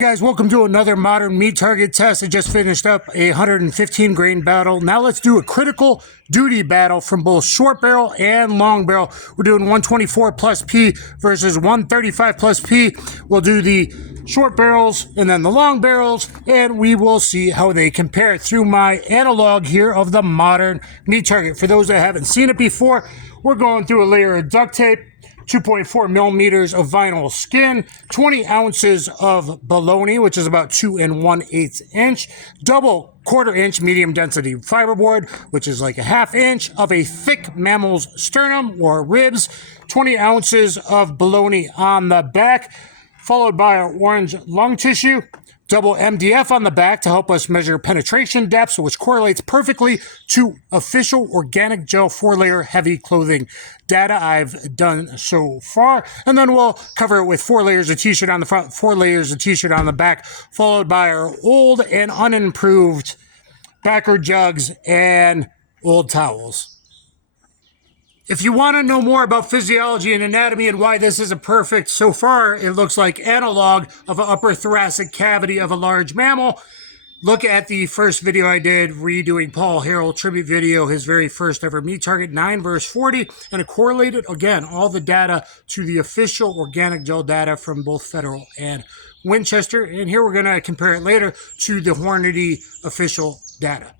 Guys, welcome to another modern meat target test. I just finished up a 115 grain battle. Now let's do a critical duty battle from both short barrel and long barrel. We're doing 124+P versus 135+P. We'll do the short barrels and then the long barrels, and we will see how they compare through my analog here of the modern meat target. For those that haven't seen it before, we're going through a layer of duct tape, 2.4 millimeters of vinyl skin, 20 ounces of bologna, which is about 2 1/8 inch, double 1/4 inch medium density fiberboard, which is like a 1/2 inch of a thick mammal's sternum or ribs, 20 ounces of bologna on the back, followed by our orange lung tissue, double MDF on the back to help us measure penetration depth, which correlates perfectly to official organic gel 4-layer heavy clothing data I've done so far. And then we'll cover it with 4 layers of t-shirt on the front, 4 layers of t-shirt on the back, followed by our old and unimproved backer jugs and old towels. If you want to know more about physiology and anatomy and why this is a perfect, so far it looks like analog of an upper thoracic cavity of a large mammal, look at the first video I did redoing Paul Harrell tribute video, his very first ever meat target, 9 verse 40, and it correlated, again, all the data to the official organic gel data from both Federal and Winchester. And here we're going to compare it later to the Hornady official data.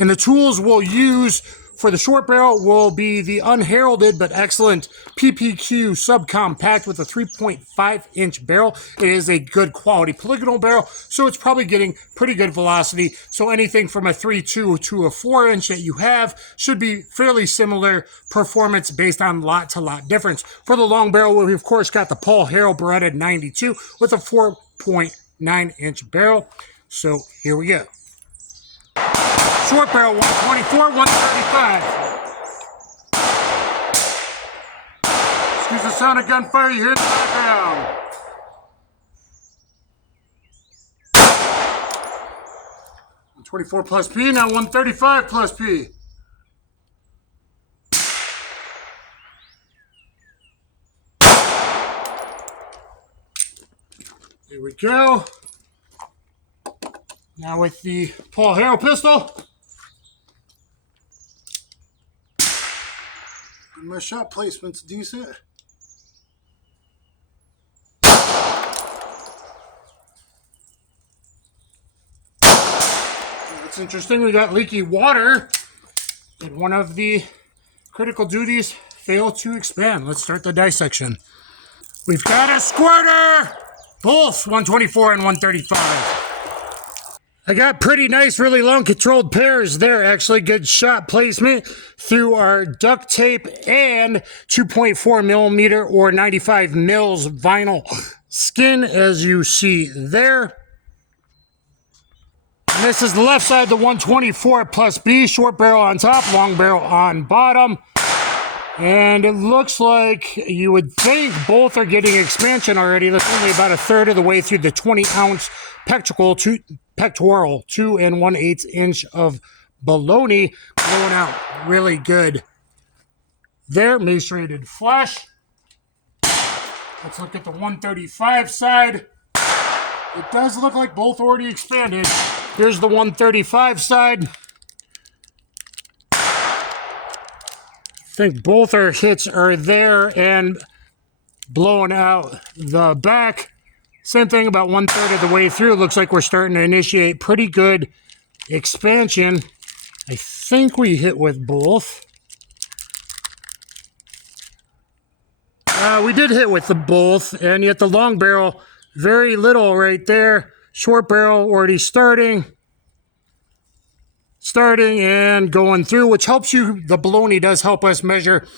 And the tools we'll use for the short barrel will be the unheralded but excellent PPQ subcompact with a 3.5 inch barrel. It is a good quality polygonal barrel, so it's probably getting pretty good velocity. So anything from a 3.2 to a 4 inch that you have should be fairly similar performance based on lot to lot difference. For the long barrel, we of course got the Paul Harrell Beretta 92 with a 4.9 inch barrel. So here we go. Short barrel, 124, 135. Excuse the sound of gunfire you hear in the background. +P, now 135+P. There we go. Now with the Paul Harrell pistol. My shot placement's decent. That's interesting. We got leaky water, and one of the critical duties failed to expand. Let's start the dissection. We've got a squirter, both 124 and 135. I got pretty nice, really long controlled pairs there. Actually, good shot placement through our duct tape and 2.4 millimeter or 95 mils vinyl skin, as you see there. And this is the left side, the 124+B, short barrel on top, long barrel on bottom. And it looks like you would think both are getting expansion already. That's only about a third of the way through the 20-ounce pectoral 2 1/8 inch of bologna, blowing out really good there. Macerated flesh. Let's look at the 135 side. It does look like both already expanded. Here's the 135 side. I think both our hits are there and blowing out the back. Same thing about 1/3 of the way through. It looks like we're starting to initiate pretty good expansion. I think we hit with both. We did hit with the both, and yet the long barrel, very little right there. Short barrel already starting and going through, which helps you. The bologna does help us measure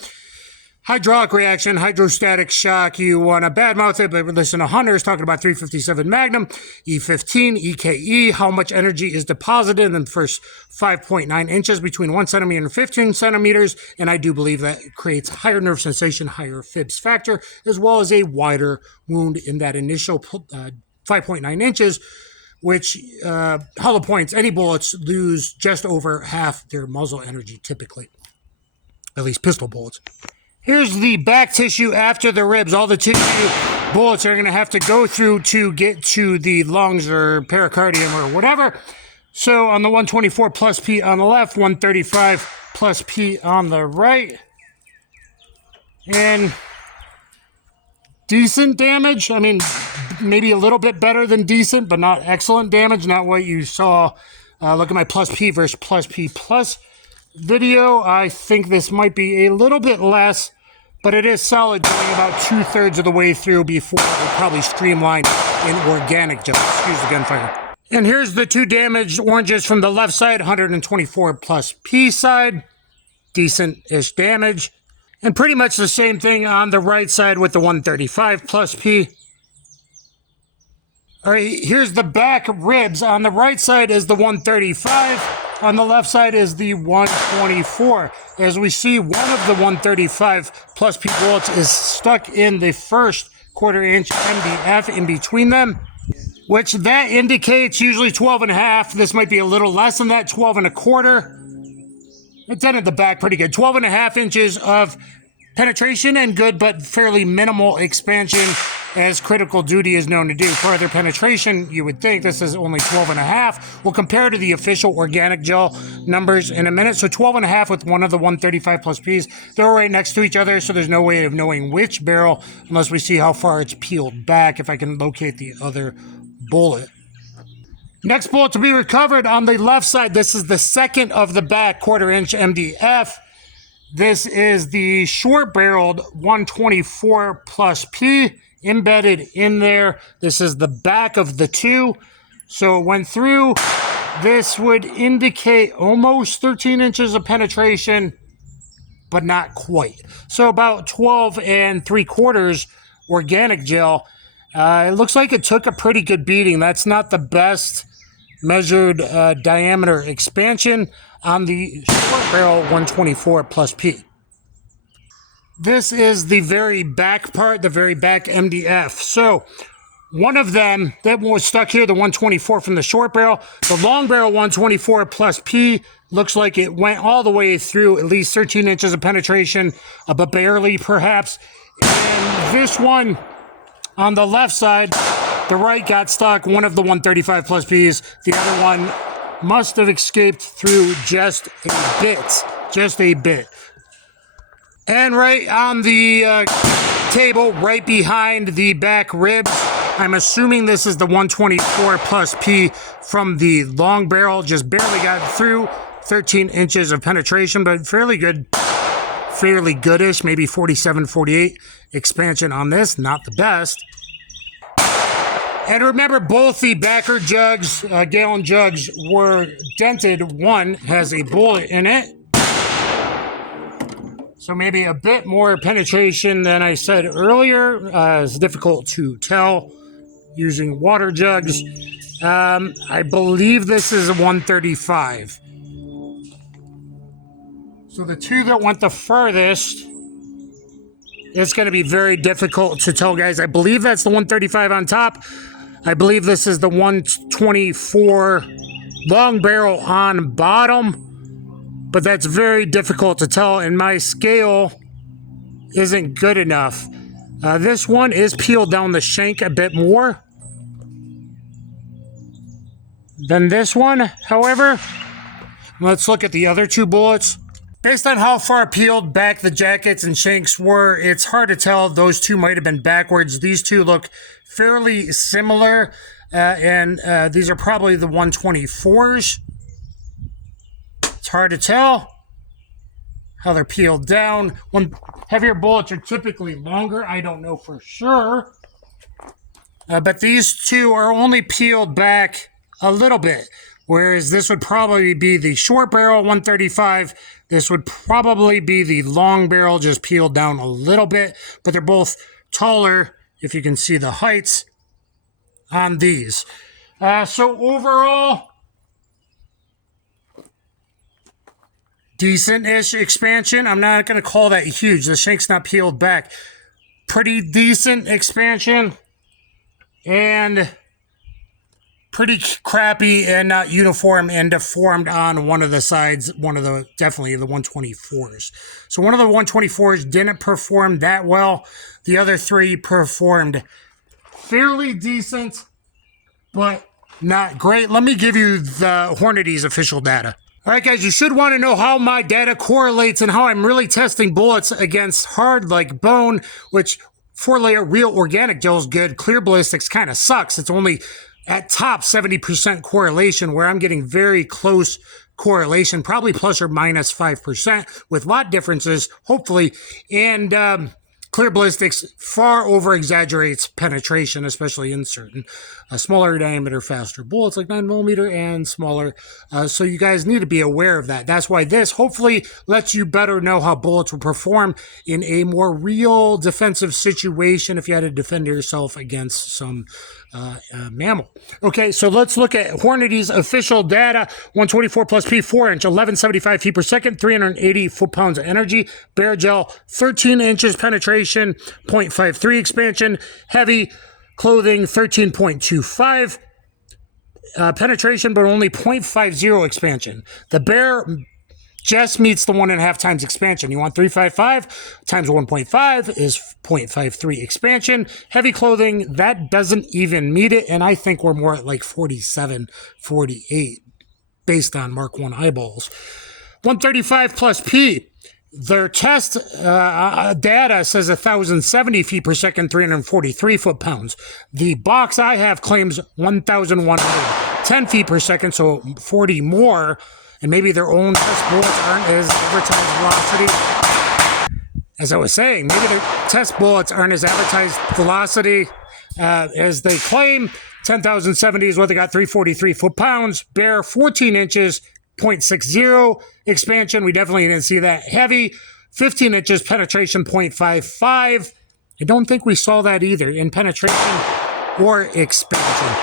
hydraulic reaction, hydrostatic shock. You want to badmouth it, but listen to Hunter's talking about 357 Magnum, E15 EKE, how much energy is deposited in the first 5.9 inches between 1 centimeter and 15 centimeters, and I do believe that creates higher nerve sensation, higher Fibs factor, as well as a wider wound in that initial 5.9 inches, which Hollowpoints, any bullets lose just over half their muzzle energy typically, at least pistol bullets. Here's the back tissue after the ribs. All the tissue bullets are going to have to go through to get to the lungs or pericardium or whatever. So on the 124+P on the left, 135+P on the right. And decent damage. I mean, maybe a little bit better than decent, but not excellent damage. Not what you saw. Look at my +P versus +P+ video. I think this might be a little bit less, but it is solid going about 2/3 of the way through before it will probably streamline in organic gel. Excuse the gunfire. And here's the two damaged oranges from the left side, 124+P side. Decent-ish damage. And pretty much the same thing on the right side with the 135+P. All right, here's the back ribs. On the right side is the 135. On the left side is the 124. As we see, one of the 135+P bullets is stuck in the first 1/4" MDF in between them, which that indicates usually 12.5. This might be a little less than that, 12.25. It's ended the back pretty good. 12.5 inches of penetration and good, but fairly minimal expansion, as critical duty is known to do. Further penetration, you would think this is only 12.5. We'll compare to the official organic gel numbers in a minute. So 12.5 with one of the 135+Ps. They're right next to each other, so there's no way of knowing which barrel unless we see how far it's peeled back, if I can locate the other bullet. Next bullet to be recovered on the left side. This is the second of the back 1/4" MDF. This is the short-barreled 124+P embedded in there. This is the back of the two. So it went through. This would indicate almost 13 inches of penetration, but not quite. So about 12.75 organic gel. It looks like it took a pretty good beating. That's not the best measured diameter expansion on the short barrel 124+P. This is the very back part, the very back MDF. So one of them that was stuck here, the 124 from the short barrel, the long barrel 124+P looks like it went all the way through, at least 13 inches of penetration, but barely perhaps. And this one on the left side, the right got stuck, one of the 135+Ps. The other one must have escaped through just a bit. Just a bit. And right on the table, right behind the back ribs, I'm assuming this is the 124+P from the long barrel. Just barely got through. 13 inches of penetration, but fairly good. Fairly goodish. Maybe 47, 48 expansion on this. Not the best. And remember, both the backer jugs, gallon jugs, were dented. One has a bullet in it. So maybe a bit more penetration than I said earlier. It's difficult to tell using water jugs. I believe this is a 135. So the two that went the furthest, it's going to be very difficult to tell, guys. I believe that's the 135 on top. I believe this is the 124 long barrel on bottom. But that's very difficult to tell, and my scale isn't good enough. This one is peeled down the shank a bit more than this one, however. Let's look at the other two bullets. Based on how far peeled back the jackets and shanks were, it's hard to tell. Those two might have been backwards. These two look fairly similar, and these are probably the 124s. It's hard to tell how they're peeled down. When heavier bullets are typically longer, I don't know for sure. But these two are only peeled back a little bit, whereas this would probably be the short barrel 135. This would probably be the long barrel, just peeled down a little bit, but they're both taller, if you can see the heights on these. So overall, decent-ish expansion. I'm not going to call that huge. The shank's not peeled back. Pretty decent expansion. And pretty crappy and not uniform and deformed on one of the sides, definitely the 124s. So one of the 124s didn't perform that well. The other three performed fairly decent, but not great. Let me give you the Hornady's official data. All right, guys, you should want to know how my data correlates and how I'm really testing bullets against hard like bone, which 4-layer real organic gel is good. Clear ballistics kind of sucks. It's only at top 70% correlation, where I'm getting very close correlation, probably plus or minus 5% with lot differences, hopefully. And clear ballistics far over exaggerates penetration, especially in certain smaller diameter, faster bullets like 9mm and smaller. So you guys need to be aware of that. That's why this hopefully lets you better know how bullets will perform in a more real defensive situation if you had to defend yourself against some mammal. Okay, so let's look at Hornady's official data. 124+P 4-inch, 1175 feet per second, 380 foot-pounds of energy. Bare gel, 13 inches penetration, 0.53 expansion. Heavy clothing, 13.25 penetration, but only 0.50 expansion. The bare just meets the 1.5 times expansion. You want 355 times 1.5 is 0.53 expansion. Heavy clothing, that doesn't even meet it, and I think we're more at like 47, 48 based on Mark 1 eyeballs. 135+P, their test data says 1,070 feet per second, 343 foot-pounds. The box I have claims 1,110 feet per second, so 40 more. And maybe their own test bullets aren't as advertised velocity. As I was saying, maybe their test bullets aren't as advertised velocity as they claim. 10,070 is what they got, 343 foot-pounds. Bare, 14 inches, 0.60 expansion. We definitely didn't see that. Heavy, 15 inches, penetration, 0.55. I don't think we saw that either in penetration or expansion.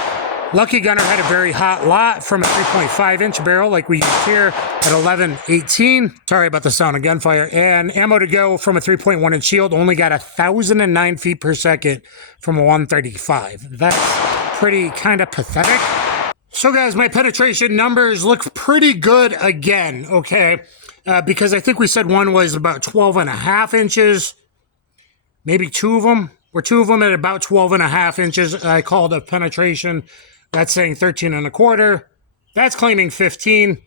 Lucky Gunner had a very hot lot from a 3.5-inch barrel like we used here at 11-18. Sorry about the sound of gunfire. And ammo to go from a 3.1-inch shield only got 1,009 feet per second from a 135. That's pretty kind of pathetic. So guys, my penetration numbers look pretty good again, okay? Because I think we said one was about 12.5 inches. Maybe two of them. Or two of them at about 12.5 inches. I called a penetration. That's saying 13.25. That's claiming 15.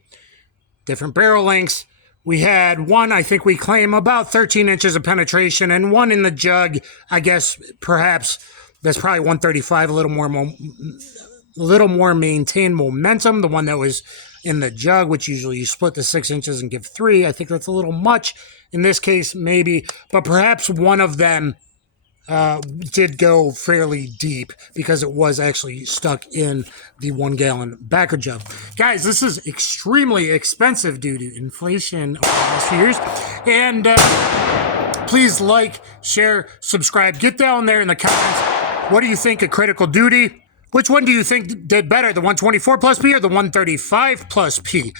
Different barrel lengths. We had one, I think we claim about 13 inches of penetration, and one in the jug, I guess perhaps that's probably 135, a little more maintained momentum. The one that was in the jug, which usually you split the 6 inches and give 3. I think that's a little much. In this case, maybe, but perhaps one of them did go fairly deep because it was actually stuck in the 1 gallon backer jug. Guys, this is extremely expensive due to inflation over the last few years. And please like, share, subscribe. Get down there in the comments. What do you think of critical duty? Which one do you think did better, the 124+P or the 135+P?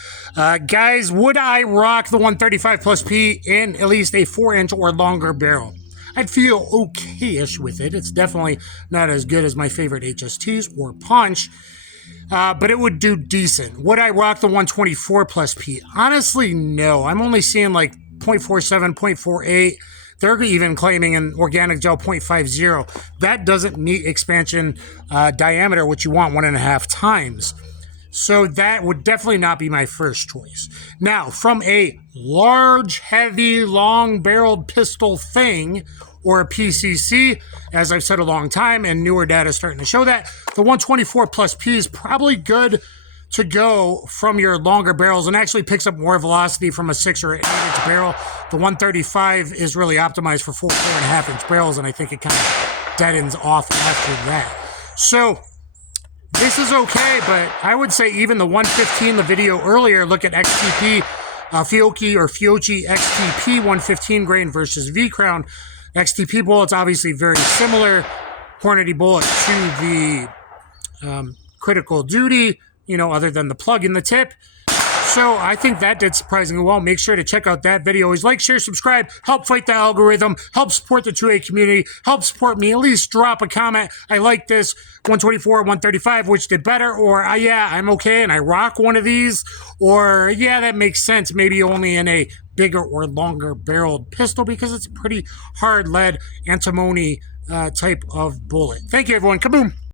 Guys, would I rock the 135+P in at least a 4-inch or longer barrel? I'd feel okay-ish with it. It's definitely not as good as my favorite HSTs or Punch, but it would do decent. Would I rock the 124+P? Honestly, no. I'm only seeing like 0.47, 0.48. They're even claiming an organic gel 0.50. That doesn't meet expansion diameter, which you want 1.5 times. So that would definitely not be my first choice. Now, from a large, heavy, long-barreled pistol thing, or a PCC, as I've said a long time, and newer data is starting to show that, the 124+P is probably good to go from your longer barrels and actually picks up more velocity from a 6 or 8 inch barrel. The 135 is really optimized for 4.5 inch barrels, and I think it kind of deadens off after that. So this is okay, but I would say even the 115, the video earlier, look at XTP, FIOCCHI XTP 115 grain versus Vcrown. XTP bullet's obviously very similar. Hornady bullet to the critical duty, you know, other than the plug in the tip. So I think that did surprisingly well. Make sure to check out that video. Always like, share, subscribe, help fight the algorithm, help support the 2A community, help support me. At least drop a comment. I like this 124, 135, which did better, or yeah, I'm okay and I rock one of these, or yeah, that makes sense. Maybe only in a bigger or longer barreled pistol because it's a pretty hard lead antimony type of bullet. Thank you, everyone. Kaboom.